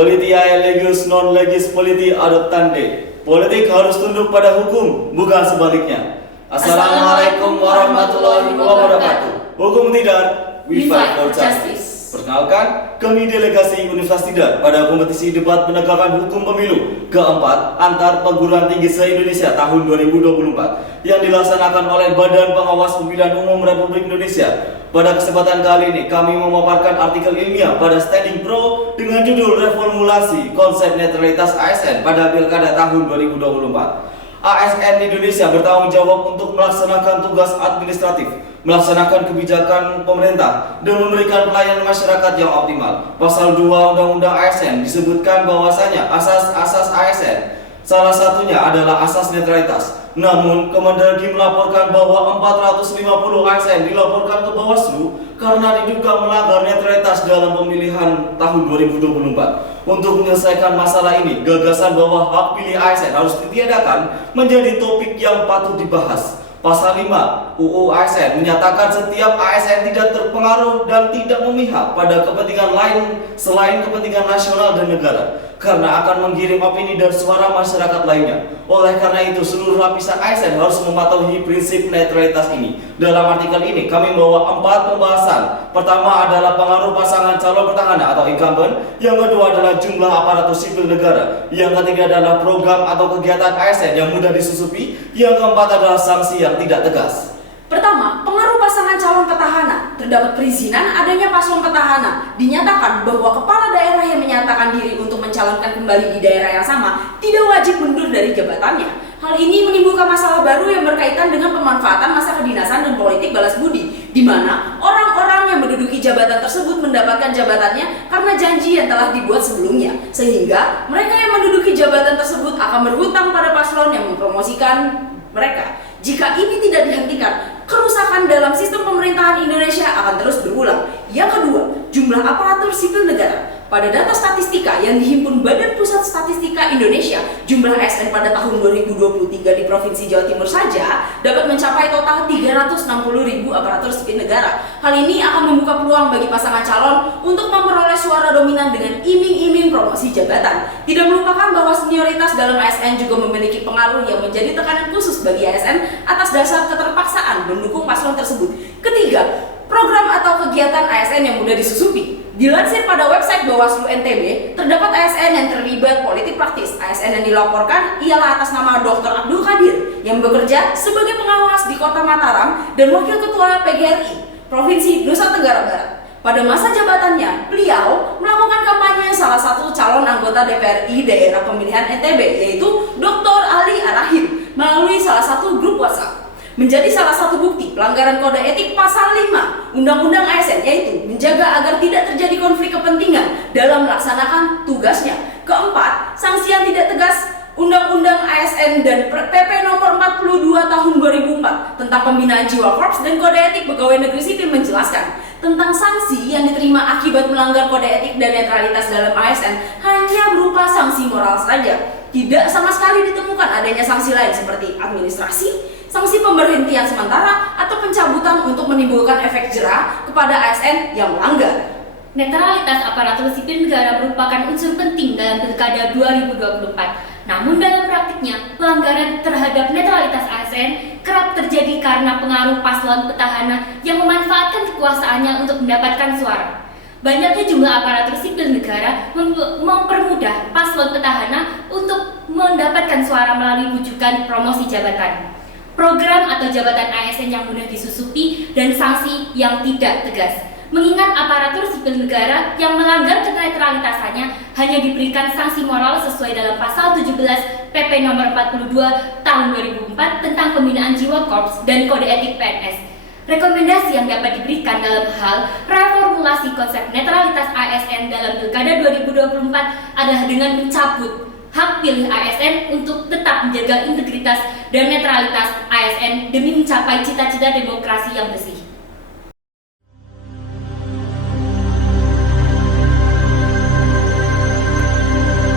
Politi legis non legis politi adoptande. Politik harus tunduk pada hukum, bukan sebaliknya. Assalamualaikum warahmatullahi wabarakatuh. Hukum Tidar, we fight for justice. Perkenalkan, kami delegasi Universitas Tidar pada kompetisi debat penegakan hukum pemilu keempat antar perguruan tinggi se-Indonesia tahun 2024 yang dilaksanakan oleh Badan Pengawas Pemilihan Umum Republik Indonesia. Pada kesempatan kali ini kami memaparkan artikel ilmiah pada Standing Pro dengan judul Reformulasi Konsep Netralitas ASN pada Pilkada tahun 2024. ASN Indonesia bertanggung jawab untuk melaksanakan tugas administratif, melaksanakan kebijakan pemerintah, dan memberikan pelayanan masyarakat yang optimal. Pasal 2 Undang-Undang ASN disebutkan bahwasanya asas-asas ASN salah satunya adalah asas netralitas. Namun, Kemendagri melaporkan bahwa 450 ASN dilaporkan ke Bawaslu karena diduga melanggar netralitas dalam pemilihan tahun 2024. Untuk menyelesaikan masalah ini, gagasan bahwa hak pilih ASN harus ditiadakan menjadi topik yang patut dibahas. Pasal 5 UU ASN menyatakan setiap ASN tidak terpengaruh dan tidak memihak pada kepentingan lain selain kepentingan nasional dan negara, karena akan menggiring opini dan suara masyarakat lainnya. Oleh karena itu, seluruh lapisan ASN harus mematuhi prinsip netralitas ini. Dalam artikel ini, kami membawa 4 pembahasan. Pertama adalah pengaruh pasangan calon petahana atau incumbent. Yang kedua adalah jumlah aparatur sipil negara. Yang ketiga adalah program atau kegiatan ASN yang mudah disusupi. Yang keempat adalah sanksi yang tidak tegas. Pertama, pengaruh pasangan calon petahana. Terdapat perizinan adanya paslon petahana. Dinyatakan bahwa kepala daerah yang menyatakan diri untuk mencalonkan kembali di daerah yang sama tidak wajib mundur dari jabatannya. Hal ini menimbulkan masalah baru yang berkaitan dengan pemanfaatan masa kedinasan dan politik balas budi, di mana orang-orang yang menduduki jabatan tersebut mendapatkan jabatannya karena janji yang telah dibuat sebelumnya, sehingga mereka yang menduduki jabatan tersebut akan berhutang pada paslon yang mempromosikan mereka. Jika ini tidak dihentikan, kerusakan dalam sistem pemerintahan Indonesia akan terus berulang. Yang kedua, jumlah aparatur sipil negara. Pada data statistika yang dihimpun Badan Pusat Statistika Indonesia, jumlah ASN pada tahun 2023 di Provinsi Jawa Timur saja dapat mencapai total 360.000 aparatur sipil negara. Hal ini akan membuka peluang bagi pasangan calon untuk memperoleh suara dominan dengan iming-iming promosi jabatan. Tidak melupakan bahwa senioritas dalam ASN juga memiliki pengaruh yang menjadi tekanan khusus bagi ASN atas dasar keterpaksaan mendukung paslon tersebut. Ketiga, program atau kegiatan ASN yang mudah disusupi. Dilansir pada website Bawaslu NTB, terdapat ASN yang terlibat politik praktis. ASN yang dilaporkan ialah atas nama Dr. Abdul Qadir yang bekerja sebagai pengawas di Kota Mataram dan Wakil Ketua PGRI Provinsi Nusa Tenggara Barat. Pada masa jabatannya, beliau melakukan kampanye salah satu calon anggota DPRI daerah pemilihan NTB, yaitu Dr. Ali Arahim, melalui salah satu grup WhatsApp. Menjadi salah satu bukti pelanggaran kode etik pasal 5 Undang-Undang ASN, yaitu menjaga agar tidak terjadi konflik kepentingan dalam melaksanakan tugasnya. Keempat, sanksi yang tidak tegas. Undang-Undang ASN dan PP nomor 42 tahun 2004 tentang pembinaan jiwa korps dan kode etik pegawai negeri sipil menjelaskan tentang sanksi yang diterima akibat melanggar kode etik dan netralitas dalam ASN hanya berupa sanksi moral saja. Tidak sama sekali ditemukan adanya sanksi lain seperti administrasi, sanksi pemberhentian sementara, atau pencabutan untuk menimbulkan efek jera kepada ASN yang melanggar. Netralitas aparatur sipil negara merupakan unsur penting dalam Pilkada 2024. Namun dalam praktiknya, pelanggaran terhadap netralitas ASN kerap terjadi karena pengaruh paslon petahana yang memanfaatkan kekuasaannya untuk mendapatkan suara. Banyaknya jumlah aparatur sipil negara mempermudah paslon petahana untuk mendapatkan suara melalui wujudan promosi jabatan, program atau jabatan ASN yang mudah disusupi, dan sanksi yang tidak tegas. Mengingat aparatur sipil negara yang melanggar netralitasannya hanya diberikan sanksi moral sesuai dalam pasal 17 PP nomor 42 tahun 2004 tentang pembinaan jiwa korps dan kode etik PNS. Rekomendasi yang dapat diberikan dalam hal reformulasi konsep netralitas ASN dalam Pilkada 2024 adalah dengan mencabut hak pilih ASN untuk tetap menjaga integritas dan netralitas ASN demi mencapai cita-cita demokrasi yang bersih.